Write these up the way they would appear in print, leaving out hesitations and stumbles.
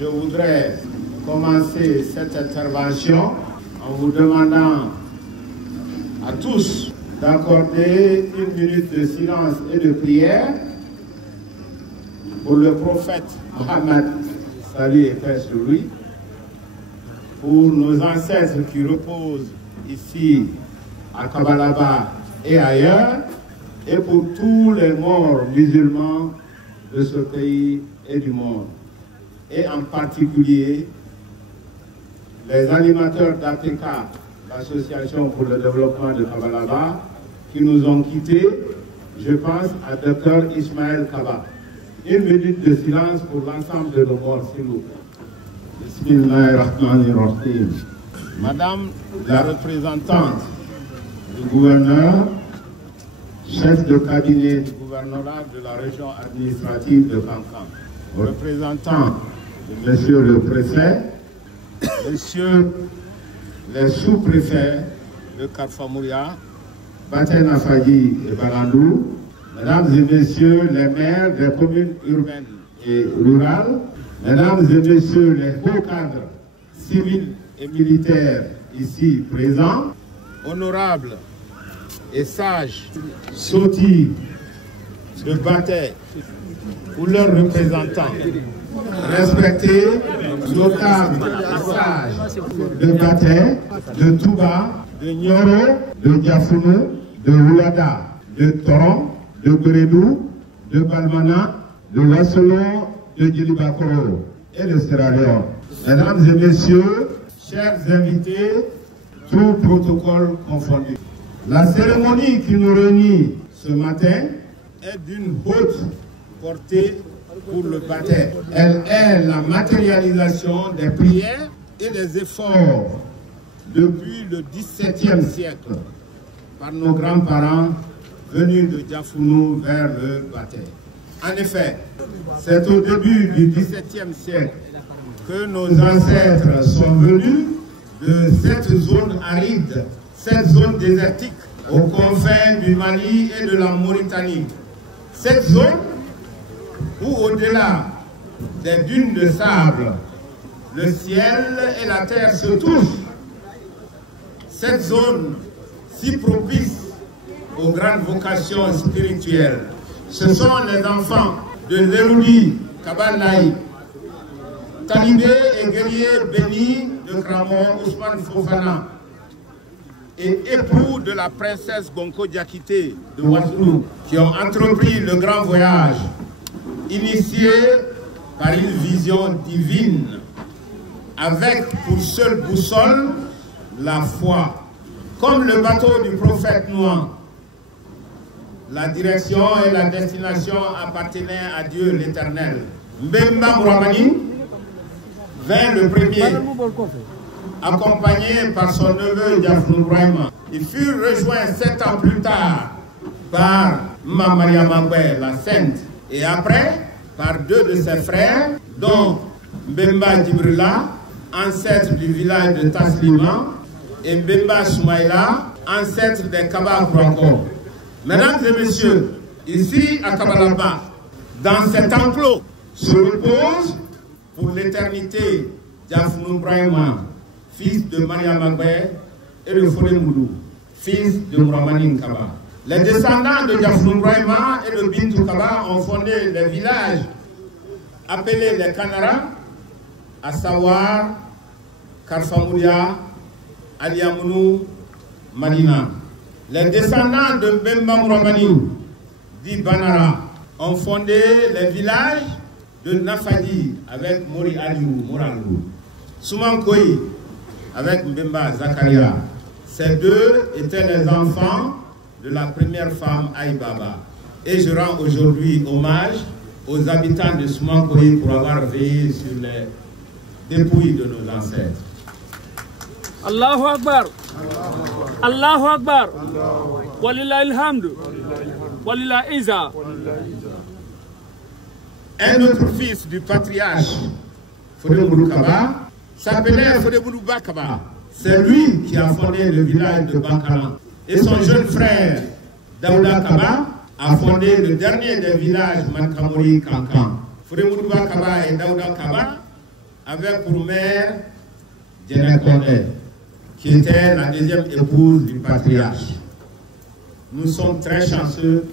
Je voudrais commencer cette intervention en vous demandant à tous d'accorder 1 minute de silence et de prière pour le prophète Mohammed, salut et paix sur lui, pour nos ancêtres qui reposent ici à Kabalaba et ailleurs, et pour tous les morts musulmans de ce pays et du monde, et en particulier les animateurs d'APK, l'Association pour le développement de Kabalaba, qui nous ont quittés. Je pense à Dr Ismaël Kaba. 1 minute de silence pour l'ensemble de nos morts, s'il vous plaît. Bismillahirrahmanirrahim. Madame la représentante du gouverneur, chef de cabinet du gouvernorat de la région administrative de Kankan, représentant de monsieur le préfet, messieurs les sous-préfets de Karfamouria, Baten Fadi et Balandou, mesdames et messieurs les maires des communes urbaines et rurales, mesdames et messieurs les hauts cadres civils et militaires ici présents, honorables et sages sortis de Baté ou leurs représentants, respectés, notables et sages de Baté, de Touba, de Nyoro, de Diafounou, de Oulada, de Toron, de Bredou, de Balmana, de Wasselon, de Djilibakoro et de Sierra Leone. Mesdames et messieurs, chers invités, tout protocole confondu. La cérémonie qui nous réunit ce matin est d'une haute portée pour le baptême. Elle est la matérialisation des prières et des efforts depuis le XVIIe siècle par nos grands-parents venus de Diafounou vers le baptême. En effet, c'est au début du XVIIe siècle que nos ancêtres sont venus de cette zone aride, cette zone désertique, aux confins du Mali et de la Mauritanie. Cette zone où, au-delà des dunes de sable, le ciel et la terre se touchent. Cette zone si propice aux grandes vocations spirituelles. Ce sont les enfants de l'érudit Kabalaï, talibé et guerrier béni de Kramon Ousmane Fofana et époux de la princesse Gonko Diakité de Ouattara, qui ont entrepris le grand voyage, initié par une vision divine, avec pour seule boussole la foi. Comme le bateau du prophète Noah, la direction et la destination appartenaient à Dieu l'Éternel. Mbemba Mouramani vint le premier, accompagné par son neveu Diafounou Brahima. Il fut rejoint 7 ans plus tard par Maria Magwe, la Sainte, et après par 2 de ses frères, dont Mbemba Djibrila, ancêtre du village de Taslima, et Mbemba Soumaïla, ancêtre des Kaba Kouranko. Mesdames et messieurs, ici à Kabalaba, dans cet enclos, se repose pour l'éternité Diafounou Brahima, fils de Maria Magwe, et de Fodé Moudou, fils de Mouramani Kaba. Les descendants de Diafounou Brahima et de Bintou Kaba ont fondé les villages appelés les Kanara, à savoir Karfamouria, Aliamounou, Madina. Les descendants de Mbemba Mouramani, dit Banara, ont fondé les villages de Nafadi avec Mori Aliou, Moralou, Soumankoï avec Mbemba Zakaria. Ces 2 étaient les enfants de la première femme Aïbaba. Et je rends aujourd'hui hommage aux habitants de Soumankoï pour avoir veillé sur les dépouilles de nos ancêtres. Allahu Akbar, Allahu Akbar, Walillahi alhamdu, Walillahi Iza. Un autre fils du patriarche, Fodé Moudou Kaba, s'appelait Fodé Moudou Bakaba. C'est lui qui a fondé le village de Bakala. Et son jeune frère, Daouda Kaba, a fondé le dernier des villages Mankamori Kankan. Fodé Moudou Bakaba et Daouda Kaba avait pour mère Diana Condé, qui était la deuxième épouse du patriarche. Nous sommes très chanceux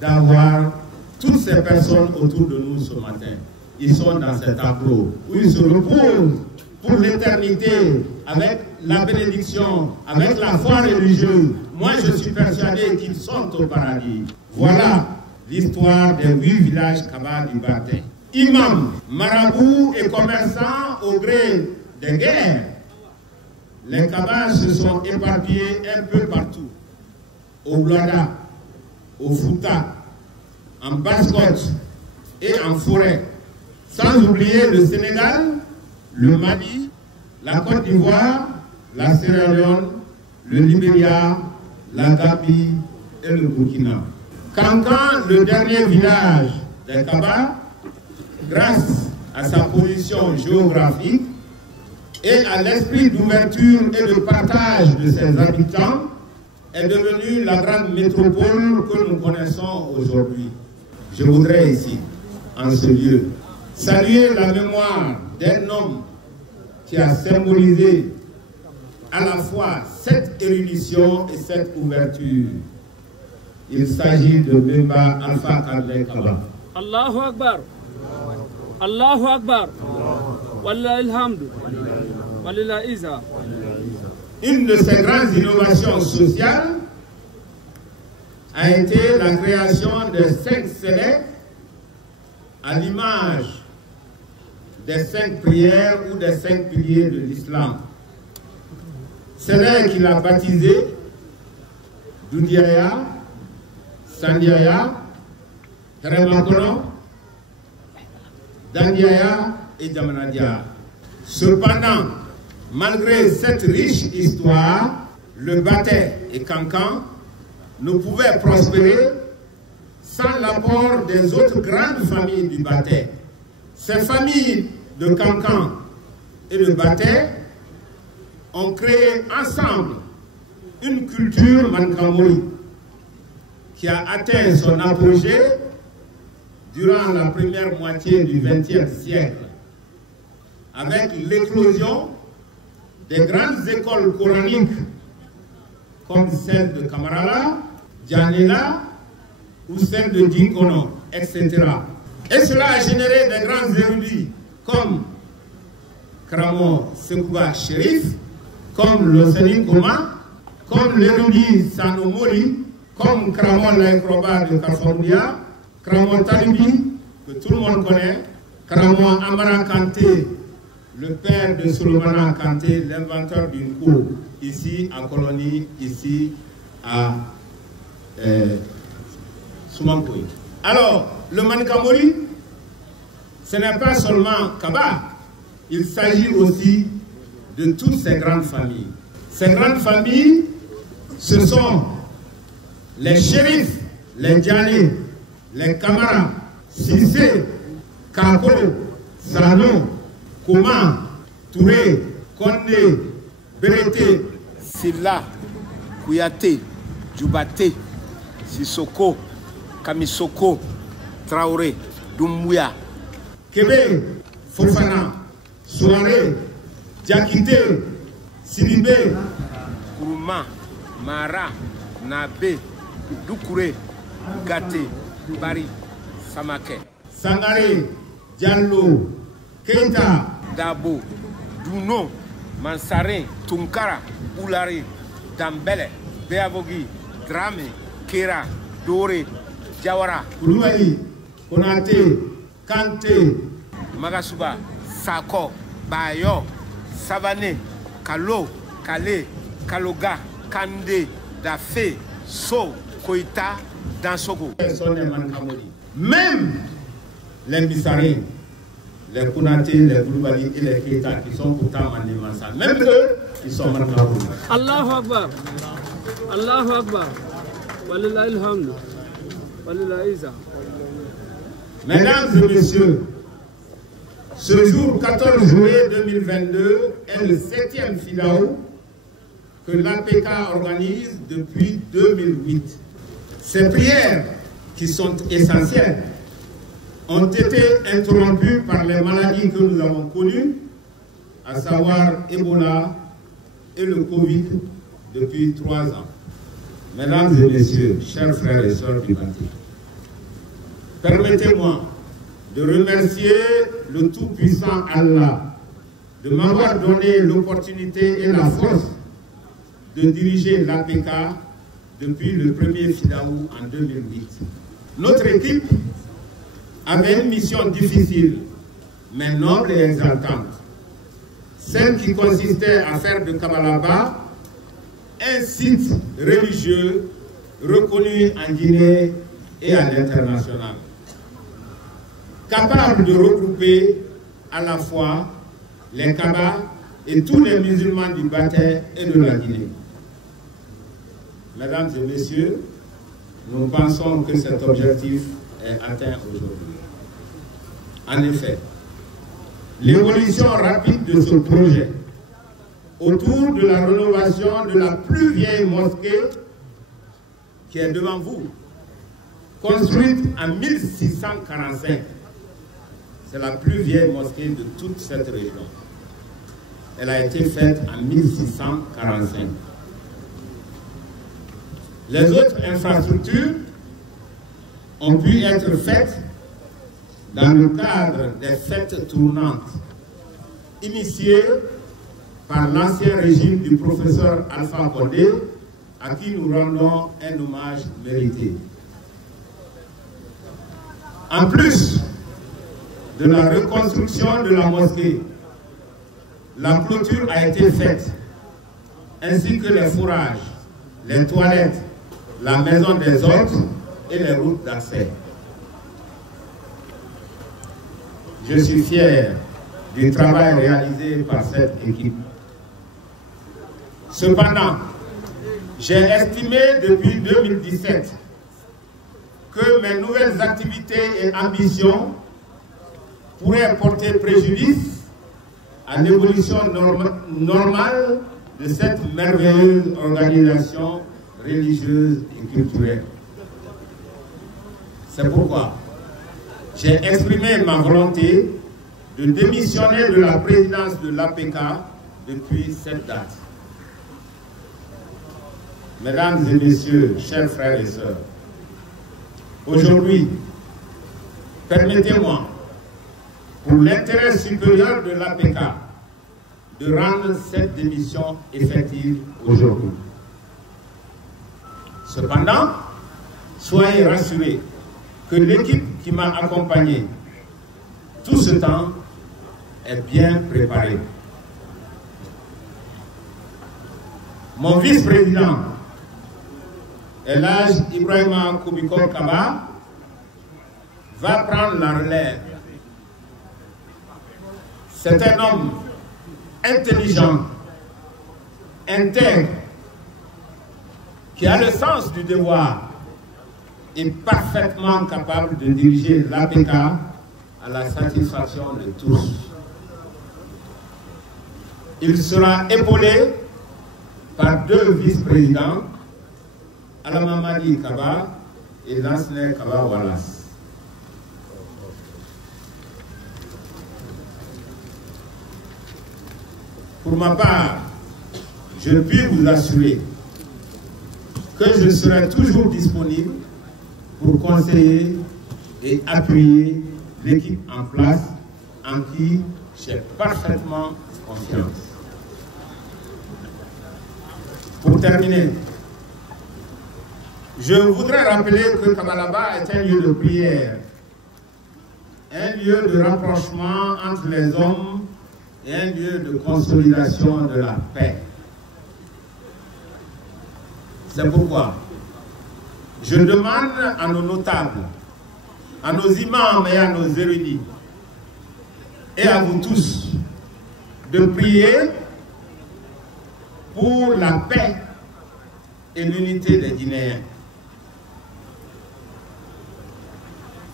d'avoir toutes ces personnes autour de nous ce matin. Ils sont dans cet tableau où ils se reposent pour l'éternité avec la bénédiction, avec la foi religieuse. Moi, je suis persuadé qu'ils sont au paradis. Voilà l'histoire des 8 villages Kaba du Baté. Imams, marabouts et commerçants au gré des guerres, les Kabas se sont éparpillés un peu partout. Au Blada, au Fouta, en Basse-Côte et en forêt. Sans oublier le Sénégal, le Mali, la Côte d'Ivoire, la Sierra Leone, le Libéria, la Gambie et le Burkina. Kankan, le dernier village des Kaba, grâce à sa position géographique et à l'esprit d'ouverture et de partage de ses habitants, est devenue la grande métropole que nous connaissons aujourd'hui. Je voudrais ici, en ce lieu, saluer la mémoire d'un homme qui a symbolisé à la fois cette érudition et cette ouverture. Il s'agit de Bemba Alpha Kandé Kaba. Allahu Akbar. Allahu Akbar. Wallahi alhamdu. Walillahi iza. Une de ces grandes innovations sociales a été la création des 5 sélèques à l'image des 5 prières ou des 5 piliers de l'islam. Sélèques qu'il a baptisé Doudiaya, Sandiaya, Heremakono, Dandiaya et Djamanadia. Cependant, malgré cette riche histoire, le Baté et Kankan ne pouvaient prospérer sans l'apport des autres grandes familles du Baté. Ces familles de Kankan et de Baté ont créé ensemble une culture mankamori qui a atteint son apogée durant la première moitié du XXe siècle, avec l'éclosion des grandes écoles coraniques comme celle de Kamarala, Djanela ou celle de Dinkono, etc. Et cela a généré des grands érudits comme Kramo Sekouba Sherif, comme le Sénin Goma, comme l'érudit Sanomori, comme Kramo Laikroba de Karfouria, Kramo Talibi, que tout le monde connaît, Kramo Amara Kanté, le père de Solomana Kanté, l'inventeur d'une cour, ici à Colonie, ici à Soumankoui. Alors, le Manikamori, ce n'est pas seulement Kaba, il s'agit aussi de toutes ces grandes familles. Ces grandes familles, ce sont les shérifs, les Djani, les Kamara, Sissé, Kako, Sano, Kouma, Touré, Kondé, Berete, Silla, Kouyaté, Djoubaté, Sissoko, Kamisoko, Traoré, Doumbouya, Kébé, Fofana, Souaré, Diakité, Sidibé, Kourouma, Mara, Nabé, Doukouré, Gaté, Bari, Samake, Sangaré, Diallo, Keita, Dabo, Douno, Mansare, Tunkara, Oulari, Dambele, Beavogi, Drame, Kera, Dore, Diawara, Koulibaly, Konaté, Kanté, Magasuba, Sako, Bayo, Savané, Kalo, Kale, Kaloga, Kande, Dafé, So, Koita, Dansoko. Même les Bissarés, les Konaté, les Koulibaly et les Keita qui sont pourtant Mandimansa, même eux, ils sont Mankamouri. Allahu Akbar. Allahu Akbar. Walillahi alhamdu. Walillahi iza. Mesdames et messieurs, ce jour 14 juillet 2022 est le 7e FIDAO que l'APK organise depuis 2008. Ces prières, qui sont essentielles, ont été interrompues par les maladies que nous avons connues à savoir Ebola et le Covid depuis 3 ans. Mesdames et messieurs, chers frères et sœurs du parti, permettez-moi de remercier le Tout-Puissant Allah de m'avoir donné l'opportunité et la force de diriger l'APK depuis le 1er Fidaou en 2008. Notre équipe avait une mission difficile, mais noble et exaltante. Celle qui consistait à faire de Kabalaba un site religieux reconnu en Guinée et à l'international. Capable de regrouper à la fois les Kaba et tous les musulmans du Baté et de la Guinée. Mesdames et messieurs, nous pensons que cet objectif est atteint aujourd'hui. En effet, l'évolution rapide de ce projet autour de la rénovation de la plus vieille mosquée qui est devant vous, construite en 1645. C'est la plus vieille mosquée de toute cette région. Elle a été faite en 1645. Les autres infrastructures ont pu être faites dans le cadre des fêtes tournantes initiées par l'ancien régime du professeur Alpha Condé, à qui nous rendons un hommage mérité. En plus de la reconstruction de la mosquée, la clôture a été faite, ainsi que les fourrages, les toilettes, la maison des hôtes et les routes d'accès. Je suis fier du travail réalisé par cette équipe. Cependant, j'ai estimé depuis 2017 que mes nouvelles activités et ambitions pourraient porter préjudice à l'évolution normale de cette merveilleuse organisation religieuse et culturelle. C'est pourquoi j'ai exprimé ma volonté de démissionner de la présidence de l'APK depuis cette date. Mesdames et messieurs, chers frères et sœurs, aujourd'hui, permettez-moi, pour l'intérêt supérieur de l'APK, de rendre cette démission effective aujourd'hui. Cependant, soyez rassurés que l'équipe qui m'a accompagné tout ce temps est bien préparée. Mon vice-président, El Hadj Ibrahima Koubikor Kaba, va prendre la relève. C'est un homme intelligent, intègre, qui a le sens du devoir et parfaitement capable de diriger l'APK à la satisfaction de tous. Il sera épaulé par 2 vice-présidents, Alamamadi Kaba et Lansner Kaba Wallace. Pour ma part, je puis vous assurer que je serai toujours disponible pour conseiller et appuyer l'équipe en place en qui j'ai parfaitement confiance. Pour terminer, je voudrais rappeler que Kabalaba est un lieu de prière, un lieu de rapprochement entre les hommes et un lieu de consolidation de la paix. C'est pourquoi je demande à nos notables, à nos imams et à nos érudits, et à vous tous, de prier pour la paix et l'unité des Guinéens.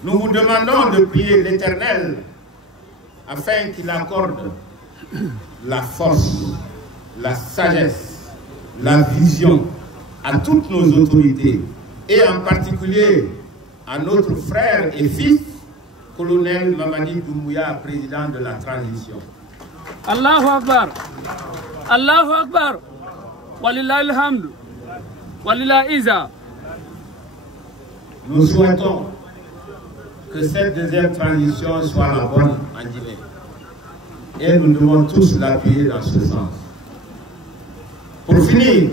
Nous vous demandons de prier l'Éternel afin qu'il accorde la force, la sagesse, la vision à toutes nos autorités et en particulier à notre frère et fils, colonel Mamadi Doumbouya, président de la transition. Allahu Akbar. Allahu Akbar. Walillahi alhamdu. Walillahi izza. Nous souhaitons que cette deuxième transition soit la bonne en Guinée. Et nous devons tous l'appuyer dans ce sens. Pour finir,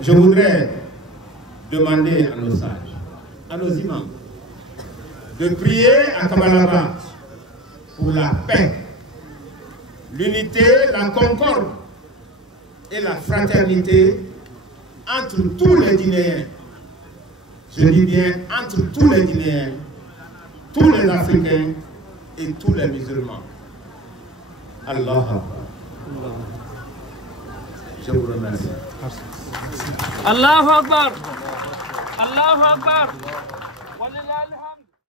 je voudrais demander à nos sages, à nos imams, de prier à Kamalaba pour la paix, l'unité, la concorde et la fraternité entre tous les Guinéens. Je dis bien entre tous les Guinéens, tous les Africains et tous les musulmans. Allah Akbar. Je vous remercie. Allahu Akbar. Allahu Akbar.